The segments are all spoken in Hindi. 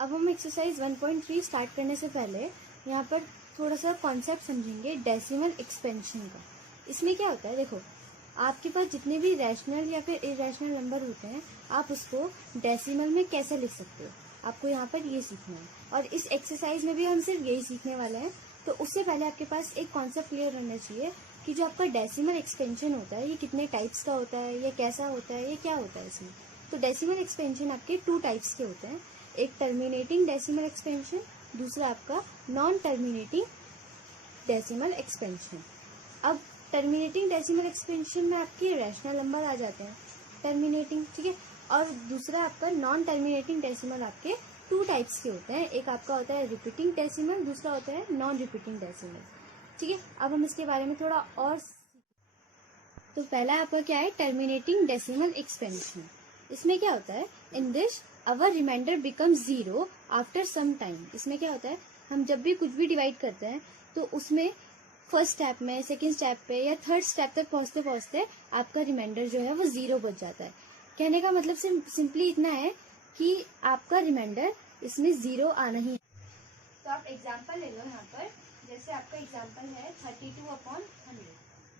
अब हम एक्सरसाइज 1.3 स्टार्ट करने से पहले यहाँ पर थोड़ा सा कॉन्सेप्ट समझेंगे डेसिमल एक्सपेंशन का। इसमें क्या होता है, देखो आपके पास जितने भी रैशनल या फिर इरेशनल नंबर होते हैं आप उसको डेसिमल में कैसे लिख सकते हो, आपको यहाँ पर ये सीखना है। और इस एक्सरसाइज में भी हम सिर्फ यही सीखने वाले हैं। तो उससे पहले आपके पास एक कॉन्सेप्ट क्लियर होना चाहिए कि जो आपका डेसिमल एक्सपेंशन होता है ये कितने टाइप्स का होता है, ये कैसा होता है, ये क्या होता है इसमें। तो डेसिमल एक्सपेंशन आपके 2 टाइप्स के होते हैं, एक टर्मिनेटिंग डेसिमल एक्सपेंशन, दूसरा आपका नॉन टर्मिनेटिंग डेसिमल एक्सपेंशन। अब टर्मिनेटिंग डेसिमल एक्सपेंशन में आपके रैशनल नंबर आ जाते हैं टर्मिनेटिंग, ठीक है। और दूसरा आपका नॉन टर्मिनेटिंग डेसिमल आपके 2 टाइप्स के होते हैं, एक आपका होता है रिपीटिंग डेसिमल, दूसरा होता है नॉन रिपीटिंग डेसिमल, ठीक है। अब हम इसके बारे में थोड़ा और तो पहला आपका क्या है, टर्मिनेटिंग डेसिमल एक्सपेंशन। इसमें क्या होता है, in this our reminder become 0 after some time. इसमें क्या होता है, हम जब भी कुछ भी डिवाइड करते हैं तो उसमें फर्स्ट स्टेप में, सेकंड स्टेप पे या थर्ड स्टेप तक पहुंचते पहुंचते आपका रिमाइंडर जो है वो 0 बच जाता है। कहने का मतलब सिंपली इतना है कि आपका रिमाइंडर इसमें 0 आना ही है। तो आप एग्जाम्पल ले लो यहाँ पर, जैसे आपका एग्जाम्पल है 32/100।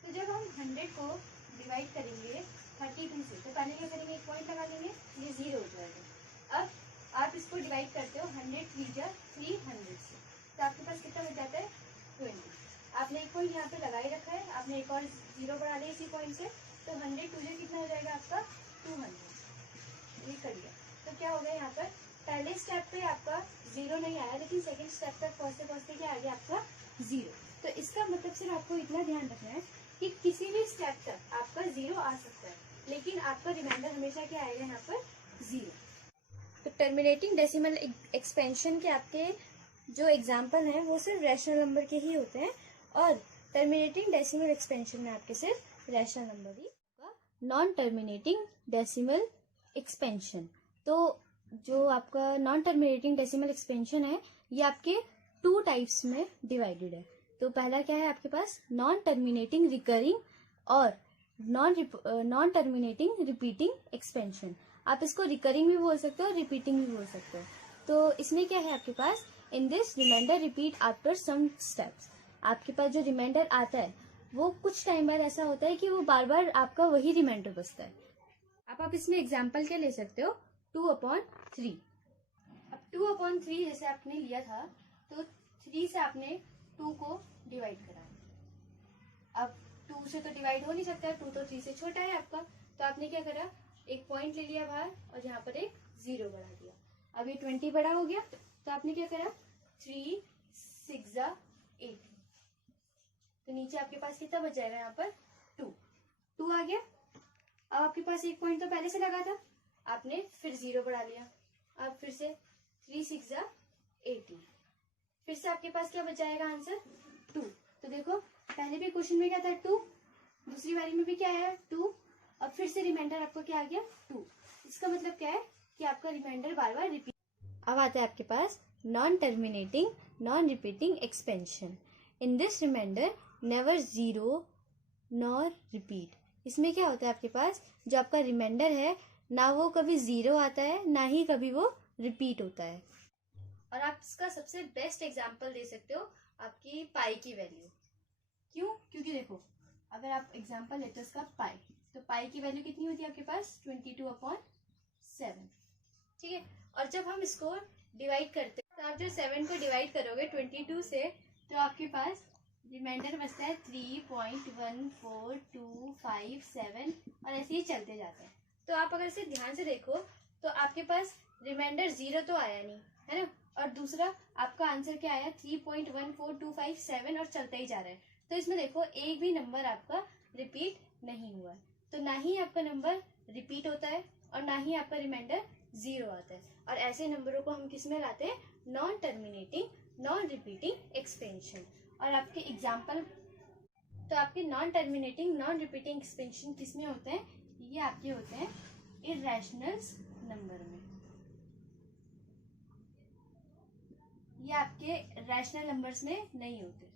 तो जब हम 100 को डिवाइड करेंगे 32 से, तो पहले क्या करेंगे, एक पॉइंट लगा लेंगे, ये 0 हो जाएगा। अब आप इसको डिवाइड करते हो 100 300 से, तो आपके पास कितना बच जाता है, 20। आपने एक पॉइंट यहाँ पे लगा ही रखा है, आपने एक और 0 बढ़ा लिया इसी पॉइंट से, तो 100 2 कितना हो जाएगा आपका 200। ये कर लिया। तो क्या हो गया, यहाँ पर पहले स्टेप पे आपका 0 नहीं आया, लेकिन सेकंड स्टेप तक पहुंचते पहुंचते क्या आ गया आपका 0। तो इसका मतलब सिर्फ आपको इतना ध्यान रखना है कि किसी भी स्टेप तक आपका 0 आ सकता है, लेकिन आपका रिमाइंडर हमेशा क्या आएगा यहाँ पर 0। तो टर्मिनेटिंग डेसिमल एक्सपेंशन के आपके जो एग्जाम्पल हैं वो सिर्फ रैशनल नंबर के ही होते हैं, और टर्मिनेटिंग डेसिमल एक्सपेंशन में आपके सिर्फ रैशनल नंबर ही। नॉन टर्मिनेटिंग डेसिमल एक्सपेंशन, तो जो आपका नॉन टर्मिनेटिंग डेसिमल एक्सपेंशन है ये आपके 2 टाइप्स में डिवाइडेड है। तो पहला क्या है आपके पास, नॉन टर्मिनेटिंग रिकरिंग और नॉन टर्मिनेटिंग रिपीटिंग एक्सपेंशन। आप इसको रिकरिंग भी बोल सकते हो, रिपीटिंग भी बोल सकते हो। तो इसमें क्या है आपके पास, in this remainder repeat after some steps. आपके पास जो रिमाइंडर आता है वो कुछ टाइम बाद ऐसा होता है कि वो बार बार आपका वही रिमाइंडर बचता है। अब आप इसमें एग्जाम्पल क्या ले सकते हो, 2/3। अब 2/3 जैसे आपने लिया था, तो 3 से आपने 2 को डिवाइड करा। अब 2 से तो डिवाइड हो नहीं सकता, 2 तो 3 से छोटा है आपका, तो आपने क्या करा, एक पॉइंट ले लिया बाहर और यहाँ पर एक 0 बढ़ा दिया। अब ये 20 बड़ा हो गया, तो आपने क्या करा, 3 6 8। तो नीचे आपके पास कितना बच जाएगा, यहाँ पर 2 आ गया। अब आपके पास एक पॉइंट तो पहले से लगा था, आपने फिर 0 बढ़ा लिया। अब फिर से 3 6 18, फिर से आपके पास क्या बच जाएगा आंसर 2। तो देखो पहले भी क्वेश्चन में क्या था 2, दूसरी बारी में भी क्या आया 2, अब फिर से रिमाइंडर आपको क्या आ गया 2। इसका मतलब क्या है कि आपका रिमाइंडर बार बार रिपीट। अब आता है आपके पास non terminating non repeating expansion. In this remainder never 0 nor repeat. इसमें क्या होता है, आपके पास जो आपका रिमाइंडर है ना वो कभी 0 आता है ना ही कभी वो रिपीट होता है। और आप इसका सबसे बेस्ट एग्जाम्पल दे सकते हो आपकी पाई की वैल्यू। क्यों, क्योंकि देखो अगर आप एग्जाम्पल लेते हो इसका पाई, तो पाई की वैल्यू कितनी होती है आपके पास 22/7, ठीक है। और जब हम इसको डिवाइड करते हैं, तो आप जो 7 को डिवाइड करोगे 22 से, तो आपके पास रिमाइंडर बचता है 3.14257 और ऐसे ही चलते जाते हैं। तो आप अगर इसे ध्यान से देखो तो आपके पास रिमाइंडर 0 तो आया नहीं है ना, और दूसरा आपका आंसर क्या आया 3.14257 और चलता ही जा रहा है। तो इसमें देखो एक भी नंबर आपका रिपीट नहीं हुआ है, तो ना ही आपका नंबर रिपीट होता है और ना ही आपका रिमाइंडर 0 आता है। और ऐसे नंबरों को हम किस में लाते हैं, non terminating non repeating expansion. और आपके एग्जाम्पल, तो आपके non terminating non repeating expansion किस में होते हैं, ये आपके होते हैं इरेशनल नंबर में, ये आपके रैशनल नंबर्स में नहीं होते।